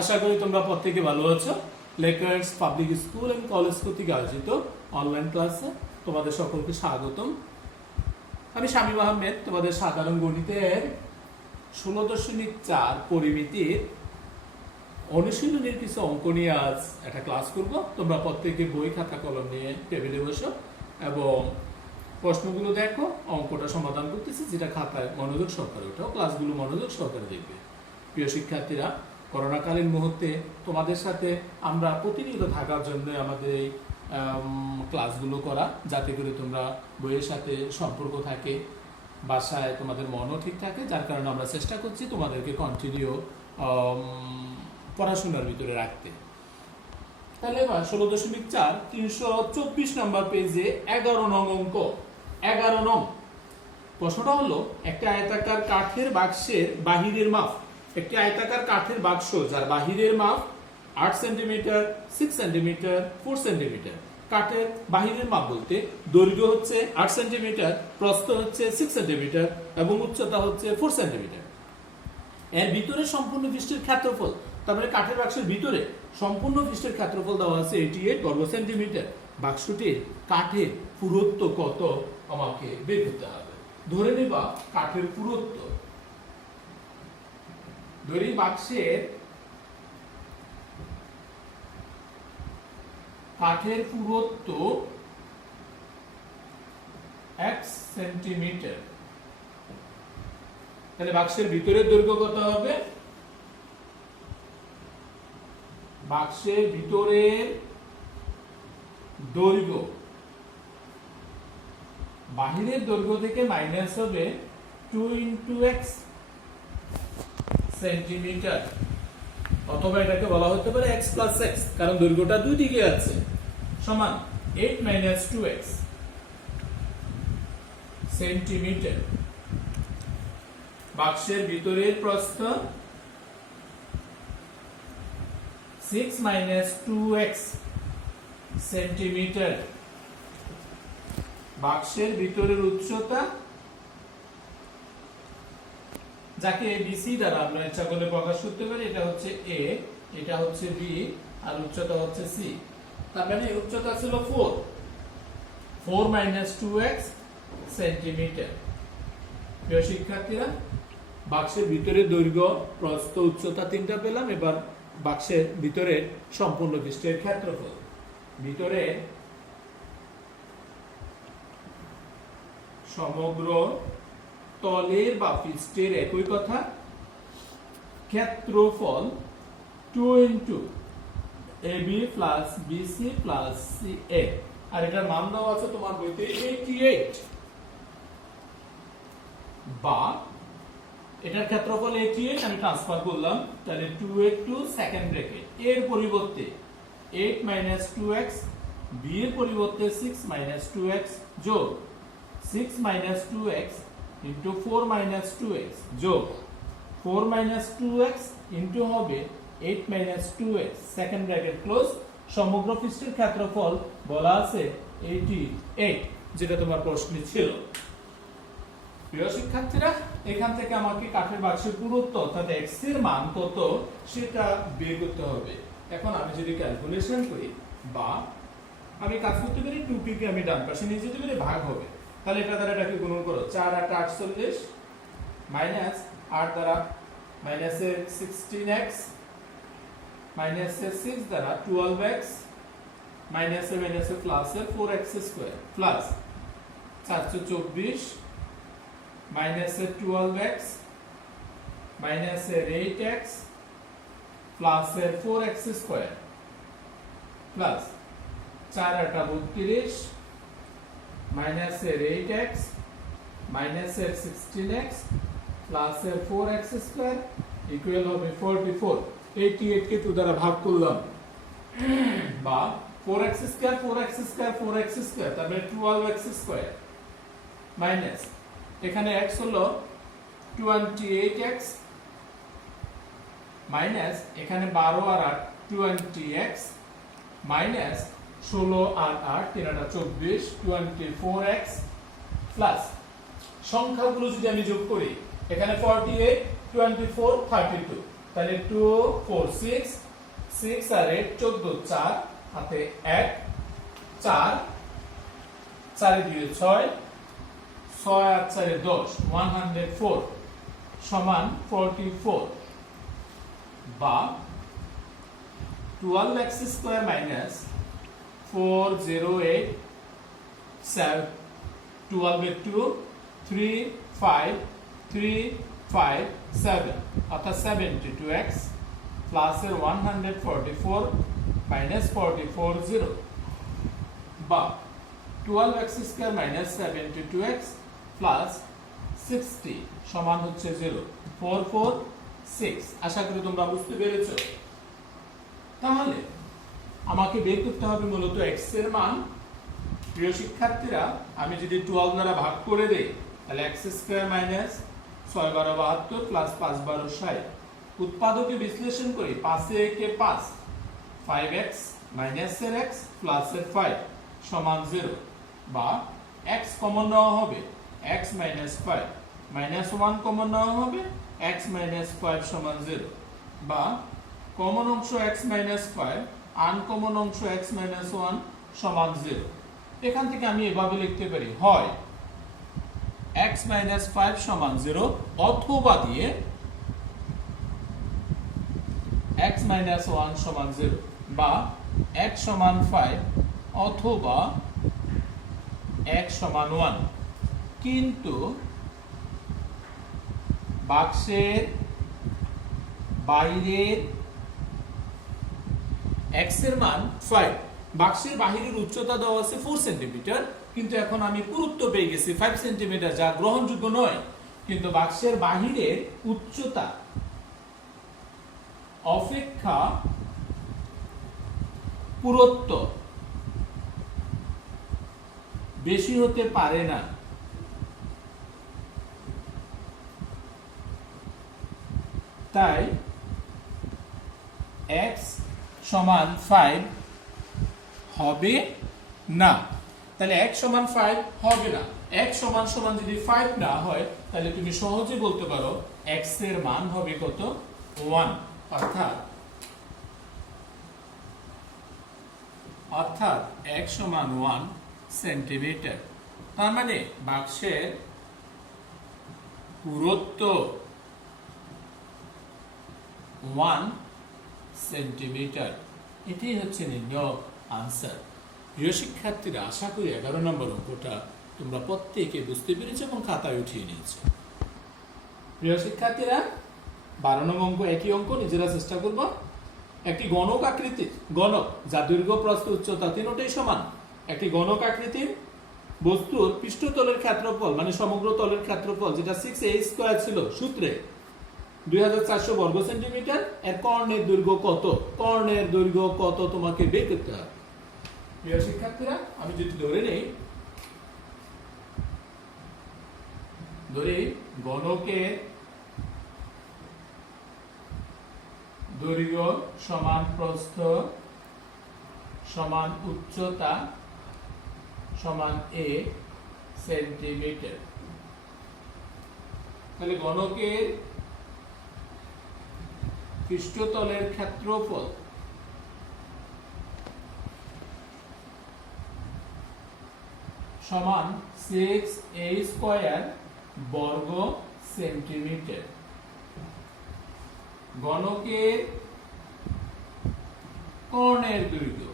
আশা করি তোমরা প্রত্যেকে ভালো আছো। Lakers public school and college কর্তৃক আয়োজিত অনলাইন ক্লাসে তোমাদের সকলকে স্বাগতম। আমি শামীম আহমেদ, তোমাদের সাধারণ গণিতের 16.4 পরিমিতির অনুশীলনীর কিছু অঙ্ক নিয়ে আজ একটা ক্লাস করব। তোমরা প্রত্যেকে বই খাতা কলম নিয়ে টেবিলে বসো এবং প্রশ্নগুলো দেখো, অঙ্কটা সমাধান করতেছি, যেটা খাতায় মনোযোগ সহকারে ওঠাও, ক্লাসগুলো মনোযোগ সহকারে দেখবে। প্রিয় শিক্ষার্থীরা, করোনাকালীন মুহূর্তে তোমাদের সাথে আমরা প্রতিনিয়ত থাকার জন্য আমাদের এই ক্লাসগুলো করা, যাতে করে তোমরা বইয়ের সাথে সম্পর্ক থাকে, বাসায় তোমাদের মনও ঠিক থাকে। যার কারণে আমরা চেষ্টা করছি তোমাদেরকে কন্টিনিউ পড়াশোনার ভিতরে রাখতে। তাহলে এবার 16.4 324 নম্বর পেজে 11 নং অঙ্ক। 11 নং প্রশ্নটা হলো, একটা আয়তাকার কাঠের বাক্সের বাহিরের মাপ, একটি আয়তাকার কাঠের বাক্স যার বাহিরের মাপ 8 সেন্টিমিটার, 6 সেন্টিমিটার, 4 সেন্টিমিটার। কাঠের বাহিরের মাপ বলতে দৈর্ঘ্য হচ্ছে 8 সেন্টিমিটার, প্রস্থ হচ্ছে 6 সেন্টিমিটার এবং উচ্চতা হচ্ছে 4 সেন্টিমিটার। এর ভিতরে সম্পূর্ণ পৃষ্ঠের ক্ষেত্রফল, তার মানে কাঠের বাক্সের ভিতরে সম্পূর্ণ পৃষ্ঠের ক্ষেত্রফল দেওয়া আছে 88 বর্গ সেন্টিমিটার। বাক্সটির কাঠের পুরুত্ব কত আমাকে বের করতে হবে। ধরে নেবা কাঠের পুরুত্ব, ধরি বাক্সের কাঠের পুরুত্ব x সেন্টিমিটার। তাহলে বাক্সের ভিতরের দৈর্ঘ্য কত হবে? বাক্সের ভিতরের দৈর্ঘ্য বাহিরের দৈর্ঘ্য থেকে মাইনাস হবে 2 × x সেন্টিমিটার, অথবা এটাকে বলা হতে পারে x + x, কারণ দৈর্ঘ্যটা দুই দিকে আছে, সমান 8 - 2x সেন্টিমিটার। বাক্সের ভিতরের প্রস্থ 6 - 2x সেন্টিমিটার। বাক্সের ভিতরের উচ্চতা, যাকে ABC দ্বারা আমরা ইচ্ছা করলে প্রকাশ করতে পারি, এটা হচ্ছে A, এটা হচ্ছে B, আর উচ্চতা হচ্ছে C। তার মানে উচ্চতা ছিল 4 - 2x সেন্টিমিটার। প্রিয় শিক্ষার্থীরা, বাক্সের ভিতরে দৈর্ঘ্য, প্রস্থ, উচ্চতা তিনটা পেলাম। এবার বাক্সের ভিতরে সম্পূর্ণ পৃষ্ঠের ক্ষেত্রফল, ভিতরে সমগ্র তলের বা পৃষ্ঠের একই কথা ক্ষেত্রফল 2 × AB + BC + CA, আর এটার মান দেওয়া আছে তোমার বইতে 88, বা এটার ক্ষেত্রফল 88, আমি ট্রান্সফার করলাম, তাহলে 2 * সেকেন্ড ব্র্যাকেট, এর পরিবর্তে 8 - 2x, b এর পরিবর্তে 6 - 2x যোগ 6 - 2x * 4 - 2x যোগ 4 - 2x ইনটু হবে 8 - 2x, সেকেন্ড ব্র্যাকেট ক্লোজ। সমগ্র পৃষ্ঠের ক্ষেত্রফল বলা আছে 88, যেটা তোমার প্রশ্নে ছিল। প্রিয় শিক্ষার্থীরা, এখান থেকে আমাকে কাঠের বাক্সের পুরুত্ব অর্থাৎ x এর মান কত সেটা বের করতে হবে। এখন আমি যদি ক্যালকুলেশন করি, বা আমি কাজ করতে পারি 2 কে আমি ডান পাশে নিয়ে যেতে পারি, ভাগ হবে, তাহলে এটা দ্বারা এটাকে গুণন করো, 4 × 8 = 48 মাইনাস 8 দ্বারা মাইনাস 16x মাইনাস 6 দ্বারা 12x minus plus 4x² plus 424 minus 12x minus 8x plus 4x² plus 4 × 8 = 32 minus 8x minus 16x plus 4x² equal হবে 44। 88 কে 2 দ্বারা ভাগ করলাম, বা 4x², তার মানে 12x² মাইনাস এখানে x হলো 28x মাইনাস এখানে 12 আর 8 20x মাইনাস 16 আর 8 3 × 24 24x প্লাস সংখ্যাগুলো যদি আমি যোগ করি, এখানে 48 24 32 তাহলে 2 4 6 6 আর 8 14 4 হাতে 1 4 4 দিয়ে 6 6 আর 4 10 104 সমান 44 বা 12x স্কয়ার মাইনাস 408 7 12 এর 2 3 5 3 5 7 অর্থাৎ 72x প্লাস এর 144 মাইনাস 44 0 বা 12x square minus 72x plus 60 সমান হচ্ছে 0 446 আশা করি তোমরা বুঝতে পেরেছো। তাহলে আমাকে বের করতে হবে মূলত x এর মান। প্রিয় শিক্ষার্থীরা, আমি যদি 12 দ্বারা ভাগ করে দেই তাহলে x স্কয়ার মাইনাস 6 12 72 প্লাস 5 12 60 উৎপাদকে বিশ্লেষণ করি 5 এ 1 এ 5 5x মাইনাস এর x প্লাস এর 5 সমান 0 বা x কমন নেওয়া হবে x মাইনাস 5 মাইনাস 1 কমন নেওয়া হবে x মাইনাস 5 সমান 0 বা কমন অংশ x মাইনাস 5 আনকমন অংশ x মাইনাস 1 সমান 0। এখান থেকে আমি এভাবে লিখতে পারি হয় x মাইনাস 5 সমান 0 অথবা দিয়ে x মাইনাস 1 সমান 0 বা x সমান 5 অথবা x সমান 1। কিন্তু বাক্সের বাইরের x এর মান 5, বাক্সের বাহিরের উচ্চতা দেওয়া আছে 4 সেন্টিমিটার, কিন্তু এখন আমি পুরুত্ব পেয়ে গেছি 5 সেন্টিমিটার, যা গ্রহণযোগ্য নয়। কিন্তু বাক্সের বাহিরের উচ্চতা অপেক্ষা পুরুত্ব বেশি হতে পারে না। তাই x সমান 5 হবে না। তাহলে x সমান 5 হবে না। x সমান সমান যদি 5 না হয় তাহলে তুমি সহজে বলতে পারো x এর মান হবে কত 1, অর্থাৎ x সমান 1 সেন্টিমিটার। তার মানে বাক্সের পুরুত্ব 1 সেন্টিমিটার। এটাই হচ্ছে নির্ণয় আনসার। প্রিয় শিক্ষার্থীরা, আশা করি 11 নম্বর অঙ্কটা তোমরা প্রত্যেকে বুঝতে পেরেছো এবং খাতায় উঠিয়ে নিয়েছো। প্রিয় শিক্ষার্থীরা, 12 নম্বর অঙ্ক একই অঙ্ক, নিজেরা চেষ্টা করব। একটি গণক আকৃতির গণক যার দৈর্ঘ্য প্রস্থ উচ্চতা তিনটাই সমান, একটি গণক আকৃতির বস্তুর পৃষ্ঠতলের ক্ষেত্রফল মানে সমগ্র তলের ক্ষেত্রফল যেটা 6a স্কয়ার ছিল সূত্রে 2400 বর্গ সেন্টিমিটার। এর কর্ণের দৈর্ঘ্য কত? কর্ণের দৈর্ঘ্য কত তোমাকে বের করতে হবে। প্রিয় শিক্ষার্থীরা, আমি যদি ধরে নেই গণকের দৈর্ঘ্য সমান প্রস্থ সমান উচ্চতা সমান a সেন্টিমিটার। তাহলে গণকের পৃষ্ঠতলের ক্ষেত্রফল সমান 6a স্কয়ার বর্গ সেন্টিমিটার। গণকের কর্ণের দৈর্ঘ্য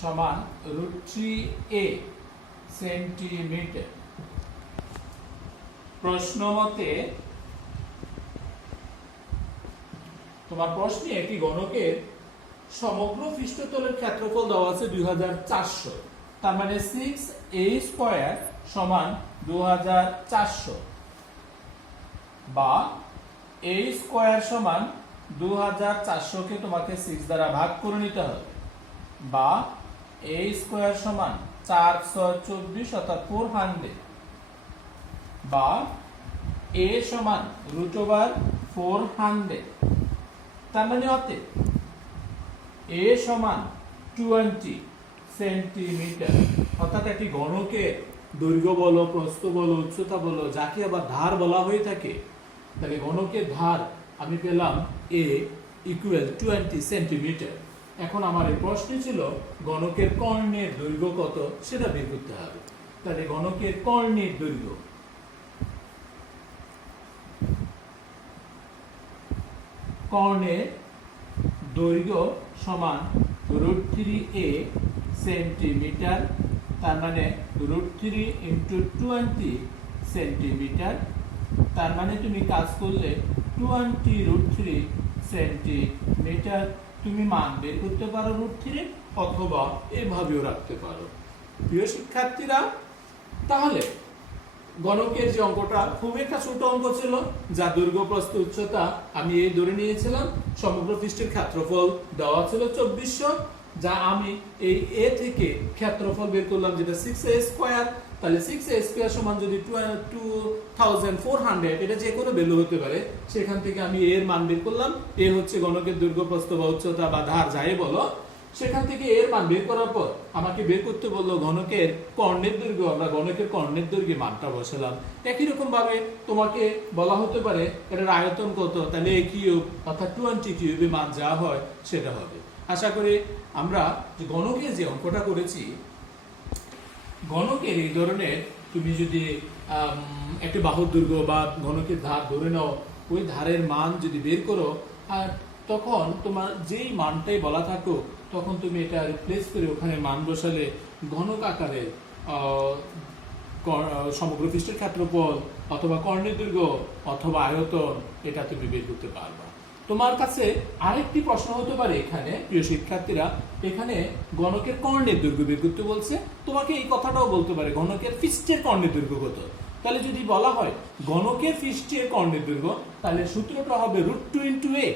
সমান √3a সেন্টিমিটার। প্রশ্ন মতে তোমার প্রশ্নে একটি গণকের সমগ্র পৃষ্ঠতলের ক্ষেত্রফল দেওয়া আছে 2400, তার মানে 6a স্কয়ার সমান 2400 বা a স্কয়ার সমান 2400 কে তোমাকে 6 দ্বারা ভাগ করে নিতে হবে, বা a স্কয়ার সমান 4 6 24 অর্থাৎ 400, বা a সমান √400। তার মানে অতএব a সমান 20 সেন্টিমিটার। অর্থাৎ একটি গণকের দৈর্ঘ্য বলো, প্রস্থ বলো, উচ্চতা বলো, যাকে আবার ধার বলা হয়ে থাকে, তাহলে ঘনকের ধার আমি পেলাম a ইকুয়াল 20 সেন্টিমিটার। এখন আমার এই প্রশ্ন ছিল ঘনকের কর্ণের দৈর্ঘ্য কত সেটা বের করতে হবে। তাহলে ঘনকের কর্ণের দৈর্ঘ্য, কর্ণের দৈর্ঘ্য সমান √3a সেন্টিমিটার, তার মানে √3 × 20 সেন্টিমিটার। তার মানে তুমি কাজ করলে 20√3 সেন্টিমিটার তুমি মান বের করতে পারো √3, অথবা এভাবেও রাখতে পারো। প্রিয় শিক্ষার্থীরা, তাহলে গণকের যে অঙ্কটা খুব একটা ছোট অঙ্ক ছিল, যা দৈর্ঘ্য, প্রস্থ, উচ্চতা আমি এই ধরে নিয়েছিলাম। সমগ্র পৃষ্ঠের ক্ষেত্রফল দেওয়া ছিল 2400, যা আমি এই এ থেকে ক্ষেত্রফল বের করলাম যেটা 6a²। তাহলে 6a² সমান যদি 2400, এটা যে কোনো ভ্যালু হতে পারে, সেখান থেকে আমি এর মান বের করলাম। এ হচ্ছে গণকের দৈর্ঘ্য, প্রস্থ বা উচ্চতা বা ধার যাই বলো। সেখান থেকে এর মান বের করার পর আমাকে বের করতে বললো ঘনকের কর্ণের দৈর্ঘ্য। আমরা ঘনকের কর্ণের দৈর্ঘ্যে মানটা বসালাম। একই রকম ভাবে তোমাকে বলা হতে পারে এটার আয়তন কত, তাহলে a কিউব অর্থাৎ 20 কিউবে মান যা হয় সেটা হবে। আশা করি আমরা যে গণকের যে অঙ্কটা করেছি, গণকের এই ধরনের তুমি যদি একটি বাহুর দৈর্ঘ্য বা ঘনকের ধার ধরে নাও, ওই ধারের মান যদি বের করো, আর তখন তোমার যেই মানটাই বলা থাকো, তখন তুমি এটা রিপ্লেস করে ওখানে মান বসালে ঘনক আকারের সমগ্র পৃষ্ঠের ক্ষেত্রফল অথবা কর্ণের দৈর্ঘ্য অথবা আয়তন এটা তুমি বের করতে পারবা। তোমার কাছে আরেকটি প্রশ্ন হতে পারে এখানে, প্রিয় শিক্ষার্থীরা, এখানে গণকের কর্ণের দৈর্ঘ্য বের করতে বলছে। তোমাকে এই কথাটাও বলতে পারে ঘনকের পৃষ্ঠের কর্ণের দৈর্ঘ্য কত। তাহলে যদি বলা হয় গণকের পৃষ্ঠের কর্ণের দৈর্ঘ্য, তাহলে সূত্রটা হবে √2 × a।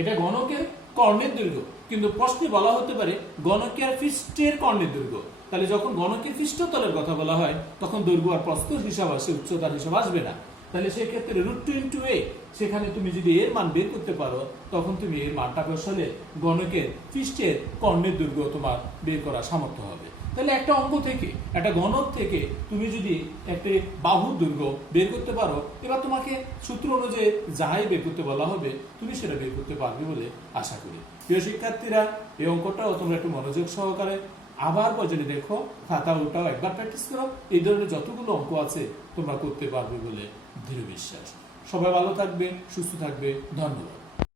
এটা গণকের কর্ণের দৈর্ঘ্য, কিন্তু প্রশ্নে বলা হতে পারে গণকের পৃষ্ঠের কর্ণের দৈর্ঘ্য। তাহলে যখন গণকের পৃষ্ঠতলের কথা বলা হয়, তখন দৈর্ঘ্য আর প্রস্থের হিসাব আসে, উচ্চতার হিসাব আসবে না। তাহলে সেই ক্ষেত্রে √2 × a, সেখানে তুমি যদি এর মান বের করতে পারো, তখন তুমি এর মানটা বসালে গণকের পৃষ্ঠের কর্ণের দৈর্ঘ্য তোমার বের করার সামর্থ্য হবে। তাহলে একটা অঙ্ক থেকে, একটা গণক থেকে তুমি যদি একটি বাহুর দৈর্ঘ্য বের করতে পারো, এবার তোমাকে সূত্র অনুযায়ী যাই বের করতে বলা হবে তুমি সেটা বের করতে পারবে বলে আশা করি। প্রিয় শিক্ষার্থীরা, এই অঙ্কটাও তোমরা একটু মনোযোগ সহকারে আবার পর্যন্ত দেখো, খাতা উল্টাও, একবার প্র্যাকটিস করো। এই ধরনের যতগুলো অঙ্ক আছে তোমরা করতে পারবে বলে দৃঢ় বিশ্বাস। সবাই ভালো থাকবে, সুস্থ থাকবে। ধন্যবাদ।